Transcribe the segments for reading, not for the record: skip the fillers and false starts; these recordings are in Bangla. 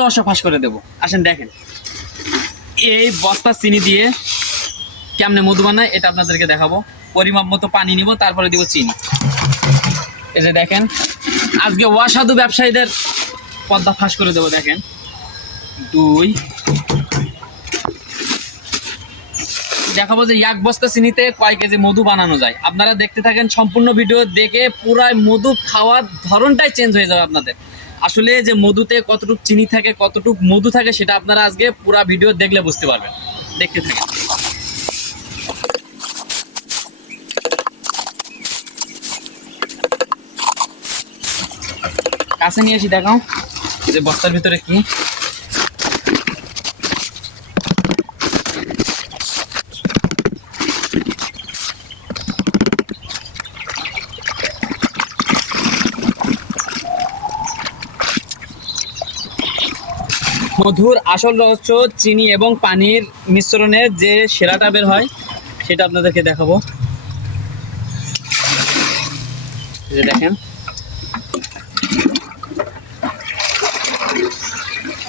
রসা ফাঁস করে দেবো। আসেন দেখেন এই বস্তা চিনি দিয়ে কেমনে মধু বানায় এটা আপনাদেরকে দেখাবো। পরিমাপ মতো পানি নিব, তারপরে দিব চিনি। এই যে দেখেন আজকে অসাধু ব্যবসায়ীদের পর্দা ফাঁস করে দেবো। দেখেন 2 দেখাবো যে এক বস্তা চিনিতে কয় কেজি মধু বানানো যায়। আপনারা দেখতে থাকেন, সম্পূর্ণ ভিডিও দেখে পুরাই মধু খাওয়ার ধরনটাই চেঞ্জ হয়ে যাবে আপনাদের। আসলে যে মধুতে কতটুকু চিনি থাকে, কতটুকু মধু থাকে, সেটা আপনারা আজকে পুরা ভিডিও দেখলে বুঝতে পারবেন। দেখতে থাকেন। কাছে নিয়ে এসে দেখাও যে বস্তার ভিতরে কি। মধুর আসল রহস্য চিনি এবং পানির মিশ্রণে যে সেরাটা বের হয় সেটা আপনাদেরকে দেখাবো। যে দেখেন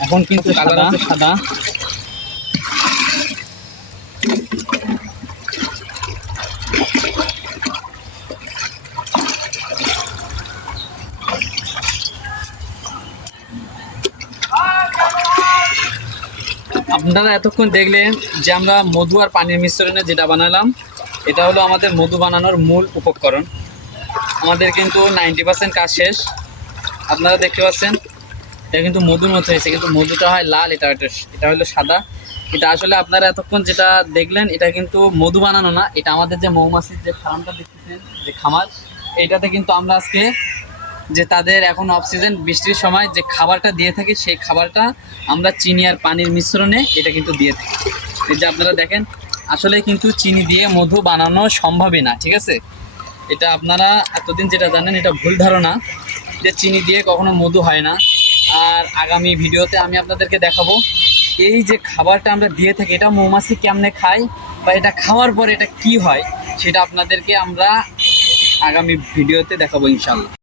এখন কিন্তু কালার আছে সাদা। আপনারা এতক্ষণ দেখলেন যে আমরা মধু আর পানির মিশ্রণে যেটা বানালাম, এটা হলো আমাদের মধু বানানোর মূল উপকরণ। আমাদের কিন্তু 90% কাজ শেষ। আপনারা দেখতে পাচ্ছেন এটা কিন্তু মধুর মতো হয়েছে, কিন্তু মধুটা হয় লাল, এটা হলো সাদা। এটা আসলে আপনারা এতক্ষণ যেটা দেখলেন এটা কিন্তু মধু বানানো না, এটা আমাদের যে মৌমাছির যে ফার্মটা দেখতেছেন, যে খামার, এইটাতে কিন্তু আমরা আজকে যে তাদের এখন অক্সিজেন বৃষ্টির সময় যে খাবারটা দিয়ে থাকি, সেই খাবারটা আমরা চিনি আর পানির মিশ্রণে এটা কিন্তু দিয়ে থাকি। এই যে আপনারা দেখেন আসলে কিন্তু চিনি দিয়ে মধু বানানো সম্ভবই না, ঠিক আছে। এটা আপনারা এতদিন যেটা জানেন এটা ভুল ধারণা যে চিনি দিয়ে কখনো মধু হয় না। আর আগামী ভিডিওতে আমি আপনাদেরকে দেখাবো এই যে খাবারটা আমরা দিয়ে থাকি এটা মৌমাছি কেমনে খায় বা এটা খাওয়ার পর এটা কি হয়, সেটা আপনাদেরকে আমরা আগামী ভিডিওতে দেখাবো ইনশাল্লাহ।